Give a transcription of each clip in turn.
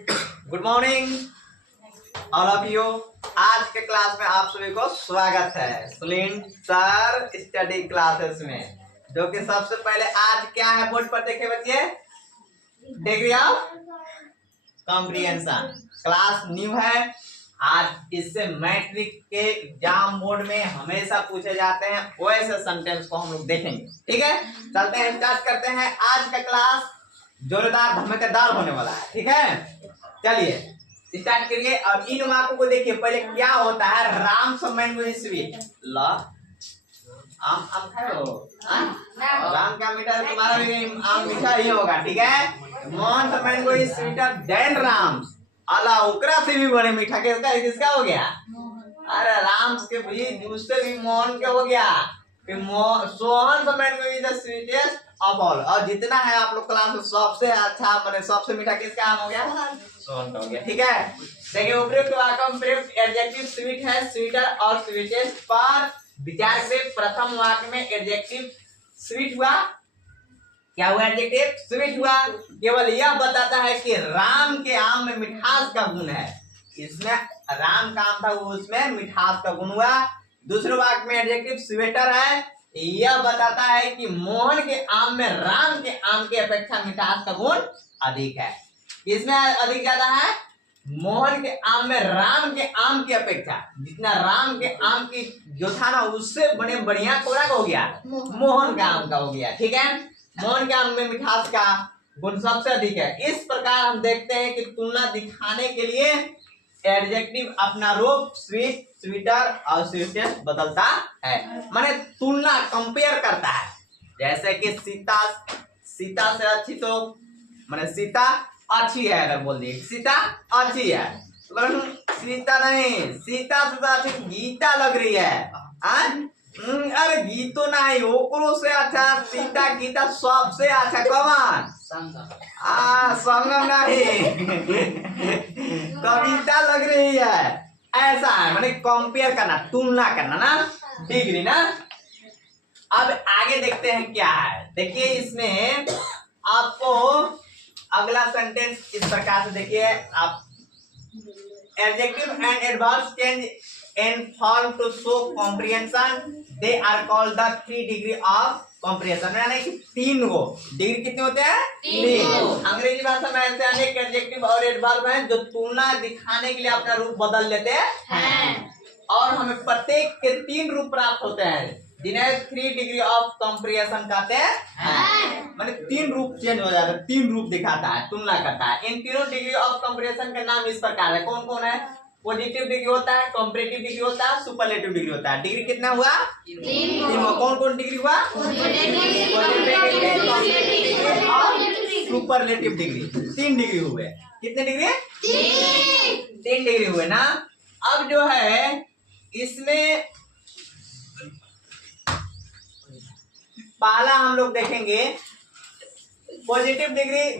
Good morning all of you. आज के class में आप सभी को स्वागत है सुनील सर स्टडी क्लासेस में, जो कि सबसे पहले आज क्या है बोर्ड पर देखे बच्चे, degree of comprehension class new है। आज इससे मैट्रिक के एग्जाम बोर्ड में हमेशा पूछे जाते हैं, वैसे सेंटेंस को हम लोग देखेंगे। ठीक है, चलते हैं, स्टार्ट करते हैं। आज का क्लास जोरदार धमाकेदार होने वाला है। ठीक है, चलिए स्टार्ट करिए। अब इन वाक्यों को देखिए, पहले क्या होता है, राम मैंगो स्वीट ल आम आम खाओ, राम का मीठा है, तुम्हारा भी आम मीठा ही होगा। ठीक है, Mohan mango sweeter than Ram, अला ओकरा से भी बड़े मीठा किसका हो गया, अरे राम के भी उससे भी मोहन का हो गया। फिर Sohan mango is the sweetest of all, और जितना है आप लोग क्लास में सबसे अच्छा मैंने सबसे मीठा किसका आम हो गया, सोहन का हो गया। ठीक है, देखिए उपयुक्त वाक्य में प्रयुक्त एडजेक्टिव स्वीट है, स्वीटर और स्वीटेस्ट पर विचार करें। प्रथम वाक्य में एडजेक्टिव स्वीट हुआ, क्या हुआ, एडजेक्टिव स्वीट हुआ। केवल यह बताता है कि राम के आम में मिठास का गुण है, इसमें राम का आम था वो उसमें मिठास का गुण हुआ। दूसरे वाक्य में एडजेक्टिव स्वीटर है, यह बताता है कि मोहन के आम में राम के आम की अपेक्षा मिठास का गुण अधिक है। इसमें अधिक ज्यादा है, मोहन के आम में राम के आम की अपेक्षा, जितना राम के आम की जो था ना उससे बड़े बढ़िया कोरा का हो गया, मोहन का आम का हो गया। ठीक है, मोहन के आम में मिठास का गुण सबसे अधिक है। इस प्रकार हम देखते हैं कि तुलना दिखाने के लिए एडजेक्टिव अपना रूप स्वीट, स्वीटर और स्वीटेस्ट बदलता है, माने तुलना कंपेयर करता है। जैसे कि सीता से अच्छी, तो माने सीता अच्छी है, अगर बोल दिए सीता अच्छी है, तो सीता नहीं, सीता से तो अच्छी गीता लग रही है। अरे गीतो नहीं, ओकरो से अच्छा सीता, गीता सबसे अच्छा कौन, संगम नहीं कविता लग रही है, ऐसा है, माने कंपेयर करना, तुलना करना ना, डिग्री ना। अब आगे देखते हैं क्या है। देखिए इसमें आपको अगला सेंटेंस इस प्रकार से देखिए, आप adjective and adverb change in form to show comprehension, they are called the 3 degree of comprehension. यानी कि 3 गो डिग्री कितने होते हैं, 3। अंग्रेजी भाषा में ऐसे अनेक एडजेक्टिव और एडवर्ब हैं जो तुलना दिखाने के लिए अपना रूप बदल लेते हैं, और हमें प्रत्येक के 3 रूप प्राप्त होते हैं, जिन्हें 3 डिग्री ऑफ कॉम्प्रिहेंशन कहते हैं। माने 3 रूप चेंज हो जाता है, 3 रूप दिखाता है, तुलना करता है। इन तीनों डिग्री ऑफ कॉम्प्रिहेंशन के नाम इस प्रकार है, कौन कौन है, पॉजिटिव डिग्री होता है, कंपैरेटिव डिग्री होता है, सुपरलेटिव डिग्री होता है। डिग्री कितना हुआ, 3। कौन कौन डिग्री हुआ, सुपरलेटिव डिग्री, 3 डिग्री हुए। कितने डिग्री, 3 डिग्री हुए ना। अब जो है इसमें पहला हम लोग देखेंगे पॉजिटिव डिग्री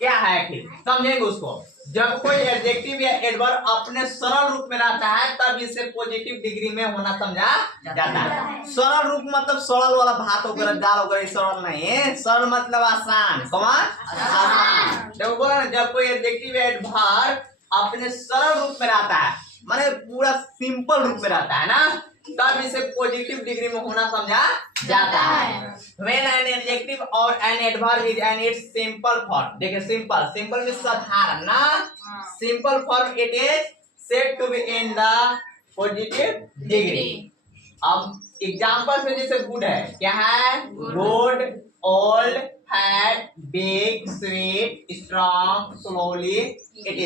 क्या है, फिर समझेंगे उसको। जब कोई एडजेक्टिव या एडवर्ब अपने सरल रूप में रहता है तब इसे पॉजिटिव डिग्री में होना समझा जाता है। सरल रूप मतलब सरल वाला भात वगैरह दाल वगैरह सरल नहीं है, सरल मतलब आसान, कौन आसान। जब कोई एडजेक्टिव या एडवर्ब अपने सरल रूप में रहता है, माने पूरा सिंपल रूप में रहता है ना, तब इसे पॉजिटिव डिग्री में होना समझा जाता है। When an adjective or an adverb is in its simple form, देखिए simple में साधारण ना, simple form it is said to be in the positive degree। अब एग्जाम्पल्स में जैसे गुड है, क्या है, good, old, fat, big, sweet, strong, slowly, it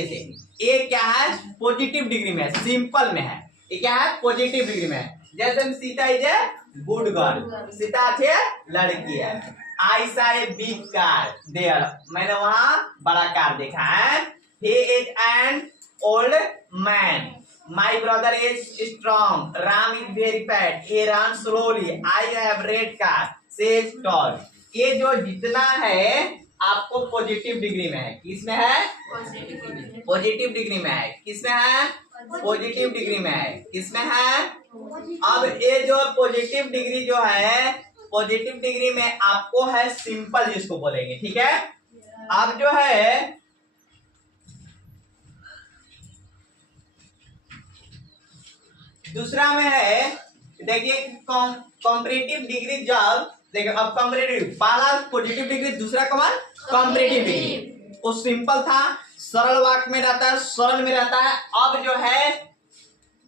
ये क्या है, पॉजिटिव डिग्री में, सिंपल में है। ये क्या है, पॉजिटिव डिग्री में। जैसे Sita is a good girl, Sita अच्छी लड़की है। आई सा ए बिग कार देयर, मैंने वहां बड़ा कार देखा है। He is an old man, my brother is strong, Ram is very fat, he runs slowly, I have red car, she is tall। ये जो जितना है आपको पॉजिटिव डिग्री में है, किसमें है, पॉजिटिव डिग्री में है, किसमें है, पॉजिटिव डिग्री में है, किसमें है। अब ये जो पॉजिटिव डिग्री जो है, पॉजिटिव डिग्री में आपको है सिंपल, जिसको बोलेंगे। ठीक है, अब जो है दूसरा में है, देखिए कॉम्परेटिव डिग्री। जब देखिए अब कॉम्परेटिव, पहला पॉजिटिव डिग्री, दूसरा कौन कॉम्परेटिव डिग्री। वो सिंपल था, सरल वाक्य में रहता है, सरल में रहता है। अब जो है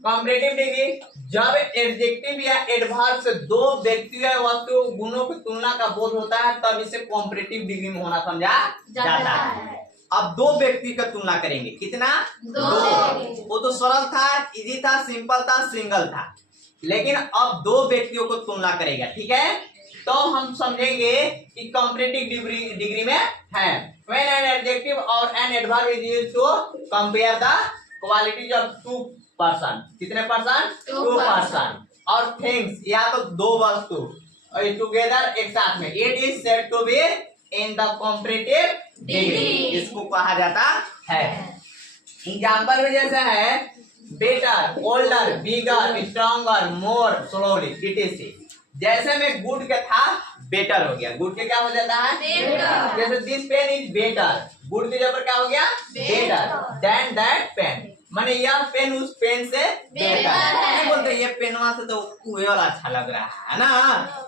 कॉम्परेटिव डिग्री, जब एडजेक्टिव या एडवर्ब से दो व्यक्ति या वस्तु गुणों की तुलना का बोध होता है तब इसे कॉम्परेटिव डिग्री में होना समझा जाता है। अब दो व्यक्ति का तुलना करेंगे, कितना दो। वो तो सरल था, इजी था, सिंपल था, सिंगल था। लेकिन अब दो व्यक्तियों को तुलना करेगा, ठीक है, तो हम समझेंगे कि कॉम्परेटिव डिग्री में है। When an adjective or an adverb is used to compare the qualities of two person, कितने पर्सन, टू पर्सन, और थिंग्स या तो दो वस्तु टुगेदर एक साथ में, it is said to be in the comparative degree, इसको कहा जाता है। एग्जाम्पल में जैसे है better, older, bigger, stronger, more, slowly, etc. जैसे में गुड का था बेटर हो गया, गुड के क्या हो जाता है बेटर। जैसे this pen is better, good के जगह क्या हो गया बेटर देन दैट पेन, माने यह पेन उस पेन से बेहतर है। बोलते ये पेनवा से तो ये वाला अच्छा लग रहा है ना,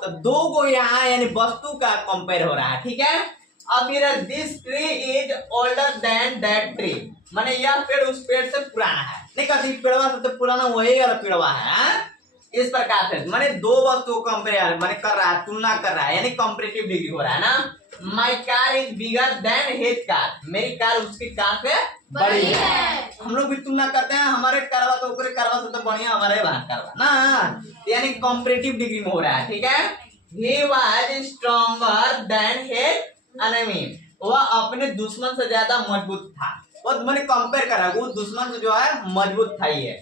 तो दो को यहाँ यानी वस्तु का कंपेयर हो रहा है, ठीक है। अब फिर this tree is older than that tree, माने यह पेड़ उस पेड़ से पुराना है, नहीं कहते पेड़वा से तो पुराना वही वाला पेड़वा है। इस प्रकार से माने दो वस्तु कंपेयर माने कर रहा है, तुलना कर रहा है, यानी कॉम्परेटिव डिग्री हो रहा है ना। My car is bigger than his car, मेरी कार उसकी कार से बड़ी है। हम लोग भी तुलना करते हैं, हमारे कारवा तो ऊपर कारवा से तो बढ़िया हमारे वहां कारवा ना, यानी कॉम्परेटिव डिग्री में हो रहा है, ठीक है। He was stronger than his enemy, वह अपने दुश्मन से ज्यादा मजबूत था। वो मैंने कंपेयर करा, वो दुश्मन से जो है मजबूत था ये।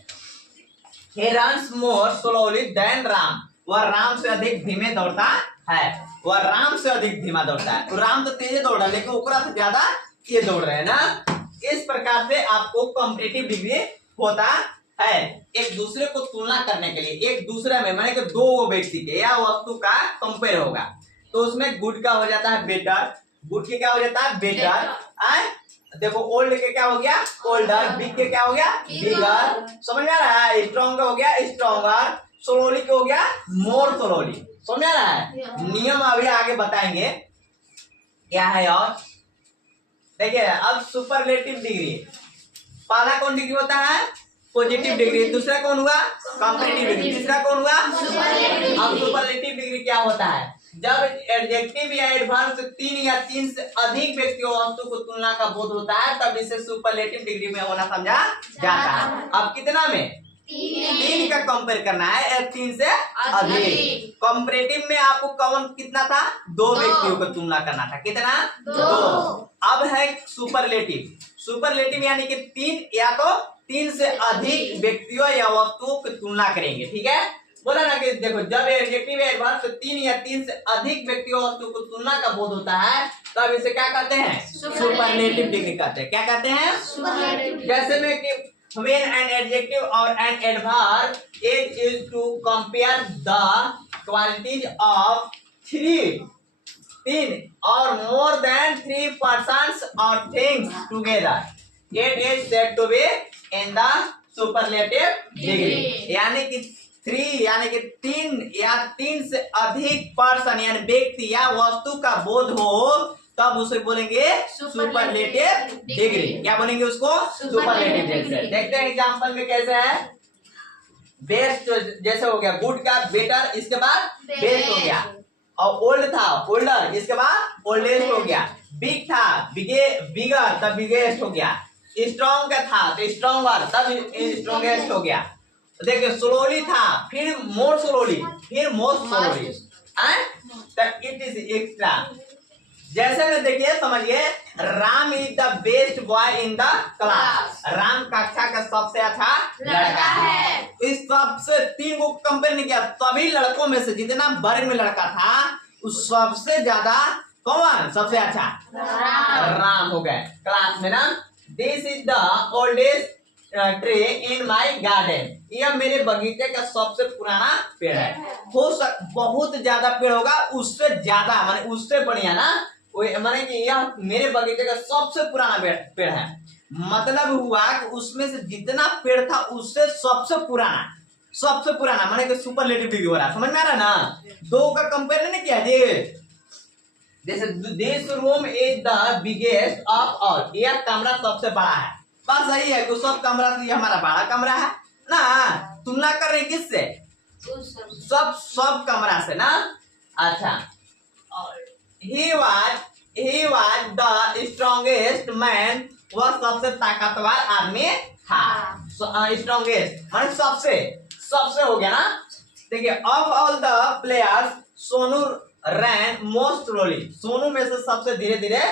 He runs more slowly than Ram, वह राम से अधिक धीमे दौड़ता है, वह राम से अधिक धीमा दौड़ता है। राम तो तेज दौड़ रहा है लेकिन ओकरा से ज्यादा ये दौड़ रहे हैं ना। इस प्रकार से आपको कॉम्परेटिव डिग्री होता है, एक दूसरे को तुलना करने के लिए, एक दूसरे में माने कि दो व्यक्ति के या वस्तु का कंपेयर होगा, तो उसमें गुड का हो जाता है बेटर, गुड के क्या हो जाता है बेटर, देखो ओल्ड के क्या हो गया ओल्डर, बिग के क्या हो गया बिगर, समझ में आ रहा है। स्ट्रॉन्ग हो गया स्ट्रॉन्गर, स्लोली के हो गया मोर स्लोली, समझ में आ रहा है। नियम अभी आगे बताएंगे क्या है। और देखिए अब सुपरलेटिव डिग्री, पहला कौन डिग्री होता है पॉजिटिव डिग्री, दूसरा कौन हुआ कॉम्परेटिव डिग्री, तीसरा कौन हुआ सुपरलेटिव। अब सुपरलेटिव डिग्री क्या होता है, जब एडजेक्टिव या एडवर्ब से तीन या तीन से अधिक व्यक्तियों वस्तु को तुलना का बोध होता है तब इसे सुपरलेटिव डिग्री में होना समझा जाता है। अब कितना में तीन का कंपेयर करना है, तीन से अधिक। कंपैरेटिव में आपको कौन कितना था दो व्यक्तियों को तुलना करना था, कितना दो। अब है सुपरलेटिव, सुपरलेटिव यानी कि तीन या तो तीन से अधिक व्यक्तियों या वस्तुओं की तुलना करेंगे, ठीक है। बोला ना कि देखो जब एडजेक्टिव या एडवर्ब से तीन या तीन से अधिक व्यक्तियों वस्तु को तुलना का बोध होता है तब इसे क्या कहते हैं सुपरलेटिव डिग्री कहते हैं। क्या कहते हैं सुपरलेटिव। जैसे में कि when an adjective or an adverb is used to compare the qualities of तीन or more than three persons or things together, it is said to be in the superlative degree। यानी कि three यानी कि तीन या तीन से अधिक पर्सन यानी व्यक्ति या वस्तु का बोध हो तब उसे बोलेंगे सुपरलेटिव डिग्री। क्या बोलेंगे उसको सुपरलेटिव डिग्री। देखते हैं एग्जांपल में कैसे है। बेस्ट जैसे हो गया गुड का बेटर, इसके बाद बेस्ट हो गया, और ओल्ड था ओल्डर, इसके बाद ओल्डेस्ट हो गया, बिग था बिगर तब बिगेस्ट हो गया, स्ट्रॉन्ग का था तो स्ट्रॉन्गर तब स्ट्रॉन्गेस्ट हो गया। देखिए स्लोली था फिर मोर स्लोली फिर मोर स्लोली, इट इज एक्स्ट्रा। जैसे में देखिए समझिए Ram is the best boy in the class, Ram कक्षा का सबसे अच्छा लड़का है। इस सबसे तीन को कंपेयर नहीं किया, सभी लड़कों में से जितना वर्ग में लड़का था उस सबसे ज्यादा कौन सबसे अच्छा राम हो गए क्लास में ना। This is the oldest tree in my garden, यह मेरे बगीचे का सबसे पुराना पेड़ है। हो बहुत ज्यादा पेड़ होगा उससे ज्यादा माने उससे बढ़िया ना, माने कि यह मेरे बगीचे का सबसे पुराना पेड़ है। मतलब हुआ कि उसमें से जितना पेड़ था उससे सबसे पुराना, सबसे पुराना माने कि सुपरलेटिव डिग्री हो रहा है, समझ में आ रहा है ना। दो का कंपेयर नहीं किया ये, जैसे this room is the biggest of all, यह कमरा सबसे बड़ा है, बात सही है कि सब कमरा से ये हमारा बड़ा कमरा है ना। तुलना कर रहे किससे, सब कमरा से ना। अच्छा, he was the strongest man, वह सबसे ताकतवर आदमी था। स्ट्रॉन्गेस्ट माने सबसे हो गया ना। देखिए of all the players Sonu ran most slowly, Sonu में से सबसे धीरे धीरे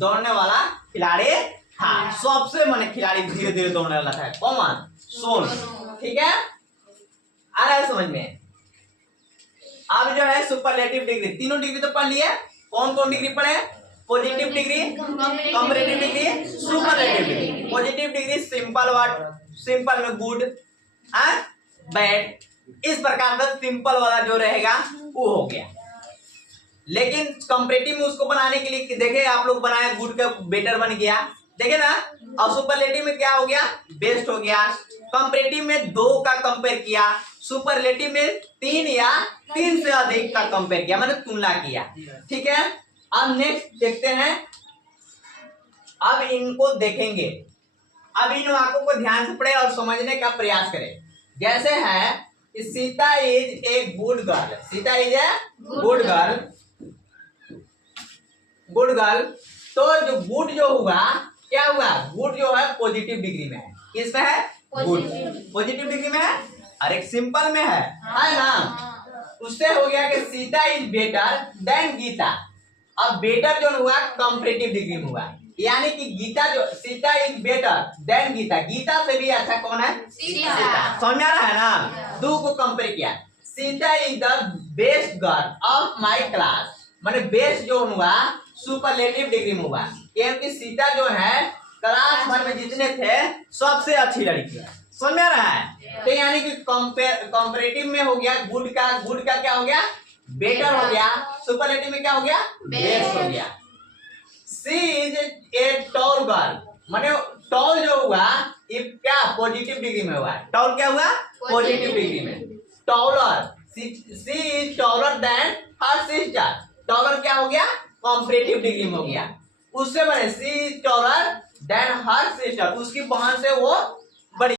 दौड़ने वाला खिलाड़ी था। सबसे माने खिलाड़ी धीरे धीरे दौड़ने वाला था कौन, सोनू। ठीक है, आ रहा है समझ में। अब जो है सुपरलेटिव डिग्री, तीनों डिग्री तो पढ़ लिए। कौन कौन डिग्री पढ़े, positive degree, comparative degree, superlative degree. Positive degree simple word, simple में गुड, बैड, इस प्रकार का सिंपल वाला जो रहेगा वो हो गया। लेकिन कंपैरेटिव में उसको बनाने के लिए देखे आप लोग बनाए, गुड का बेटर बन गया, देखे ना। और सुपरलेटिव में क्या हो गया, बेस्ट हो गया। कंपैरेटिव में 2 का कंपेयर किया, सुपरलेटिव में 3 या 3 से अधिक का कंपेयर किया, मैंने तुलना किया। ठीक है, अब नेक्स्ट देखते हैं। अब इनको देखेंगे, अब इन वाक्यों को ध्यान से पढ़े और समझने का प्रयास करें। जैसे है कि Sita is a good girl, Sita is a good girl, good girl. तो जो गुड जो हुआ क्या हुआ, गुड जो है पॉजिटिव डिग्री में है, किसमें है, गुड पॉजिटिव डिग्री में है, और एक सिंपल में है ना। उससे हो गया कि Sita is better than Gita. अब बेटर जो हुआ कंपैरेटिव डिग्री में हुआ, यानी कि गीता जो, Sita is better than Gita, Gita से भी अच्छा कौन है, सीता। समझ आ रहा है ना। 2 को कंपेयर किया, Sita is the best girl of my class, माने बेस्ट जो हुआ सुपरलेटिव डिग्री में हुआ, क्योंकि सीता जो है क्लास भर में जितने थे सबसे अच्छी लड़की है। समझ में आ रहा है। तो यानी कि कंपैरेटिव में हो गया गुड का क्या हो गया, बेटर हो गया। सुपरलेटिव में क्या हो गया, बेस्ट हो गया। सी इज ए टॉल गर्ल, माने टॉल जो हुआ ये क्या पॉजिटिव डिग्री में हुआ, टॉल क्या हुआ पॉजिटिव डिग्री में। Taller, she is taller than her sister, taller क्या हो गया कंपैरेटिव डिग्री में हो गया। उससे बने she is taller than her sister, उसकी बहन से वो